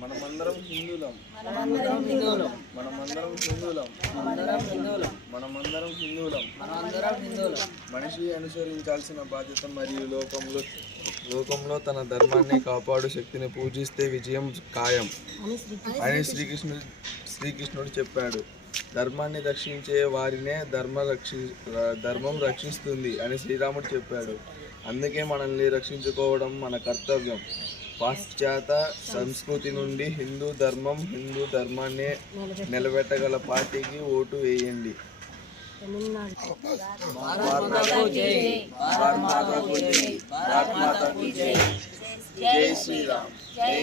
మనమందరం హిందువులం. మనిషి అనుసరించాల్సిన బాధ్యత మరియు లోకంలో తన ధర్మాన్ని కాపాడు శక్తిని పూజిస్తే విజయం ఖాయం అని శ్రీకృష్ణుడు చెప్పాడు. ధర్మాన్ని రక్షించే వారినే ధర్మం రక్షిస్తుంది అని శ్రీరాముడు చెప్పాడు. అందుకే మనల్ని రక్షించుకోవడం మన కర్తవ్యం. పాశ్చాత్య సంస్కృతి నుండి హిందూ ధర్మాన్ని నిలబెట్టగల పార్టీకి ఓటు వేయండి. Jai Shriram. Jai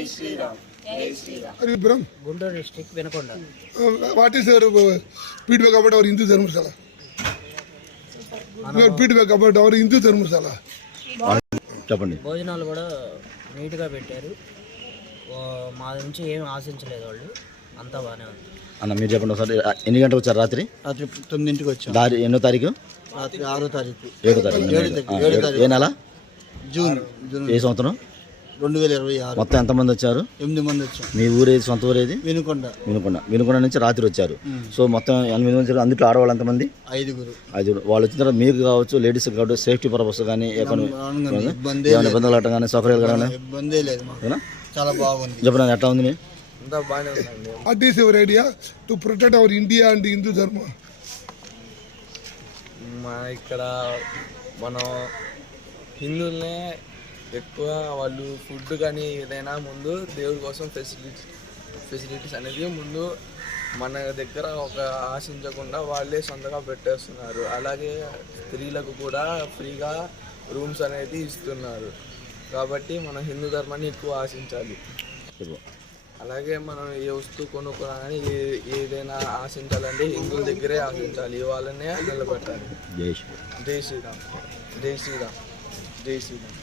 Shriram. Guntur district Vinukonda. What is your feedback about our Hindu Dharmashala? Feedback about our Hindu Dharmashala చెప్పండి. భోజనాలు కూడా నీట్గా పెట్టారు. మా నుంచి ఏం ఆశించలేదు వాళ్ళు, అంతా బాగానే ఉంది. అన్న మీరు చెప్పండి ఒకసారి, ఎన్ని గంటలకు వచ్చారు? రాత్రి 9ంటికి వచ్చాం. ఎన్నో తారీఖు? రాత్రి 6వ తారీఖు. 7వ తారీఖు. ఏ నెల? జూన్. ఏ సంవత్సరం? 2026. మొత్తం ఎంతమంది వచ్చారు? 8 మంది వచ్చాం. మీ ఊరేది? సొంత ఊరేది? వినుకొండ నుంచి రాత్రి వచ్చారు. సో మొత్తం 8 మంది. అందులో ఆడవాళ్ళు ఎంతమంది? 5గురు. వాళ్ళు వచ్చిన తర్వాత మీకు కావచ్చు, లేడీస్ కావచ్చు, సేఫ్టీ పర్పస్ కానీ ఇబ్బందులు అట్ట కానీ సౌకర్యాలు కానీ ఇబ్బందే లేదు, చాలా బాగుంది. చెప్పండి ఎట్లా ఉంది? What is your idea to protect our India and Hindu ధర్మ? ఇక్కడ మనం హిందువులనే ఎక్కువ వాళ్ళు ఫుడ్ కానీ ఏదైనా ముందు దేవుడి కోసం ఫెసిలిటీస్ అనేది ముందు మన దగ్గర ఒక ఆశించకుండా వాళ్ళే సొంతగా పెట్టేస్తున్నారు. అలాగే స్త్రీలకు కూడా ఫ్రీగా రూమ్స్ అనేది ఇస్తున్నారు. కాబట్టి మనం హిందూ ధర్మాన్ని ఎక్కువ ఆశించాలి. అలాగే మనం ఏ వస్తువు కొనుక్కోవాలని ఏదైనా ఆశించాలంటే హిందువుల దగ్గరే ఆశించాలి, వాళ్ళనే నిలబెట్టాలి. జై శ్రీరామ్. జై శ్రీరామ్. జై శ్రీరామ్.